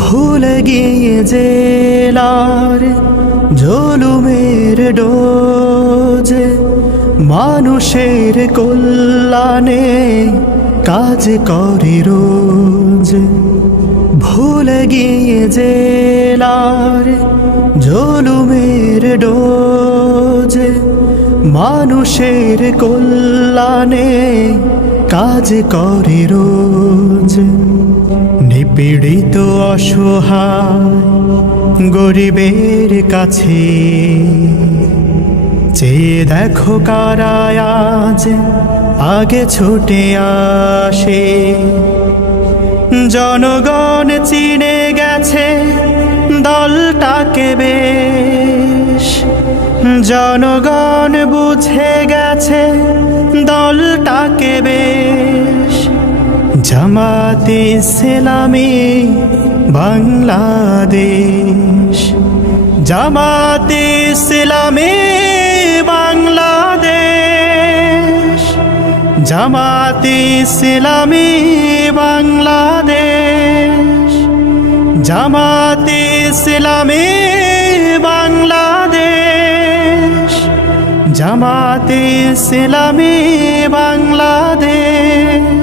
ভুলে গিয়ে জেলার জুলুমের ডোজ, মানুষের কল্যাণে কাজ করে রোজ। ভুলে গিয়ে জেলার জুলুমের ডোজ, মানুষের কল্যাণে কাজ করে রোজ। নিপীড়িত অসহায় গরিবের কাছে চেয়ে দেখো কারা আজ আগে ছুটে আসে। জনগণ চিনে গেছে দলটাকে বেশ, জনগণ বুঝে গেছে দলটাকে বেশ। জামাতে ইসলামী বাংলাদেশ, জামাতে ইসলামী বাংলাদেশ, জামাতে ইসলামী বাংলাদেশ, জামাতে ইসলামী বাংলাদেশ, জামাতে ইসলামী বাংলাদেশ।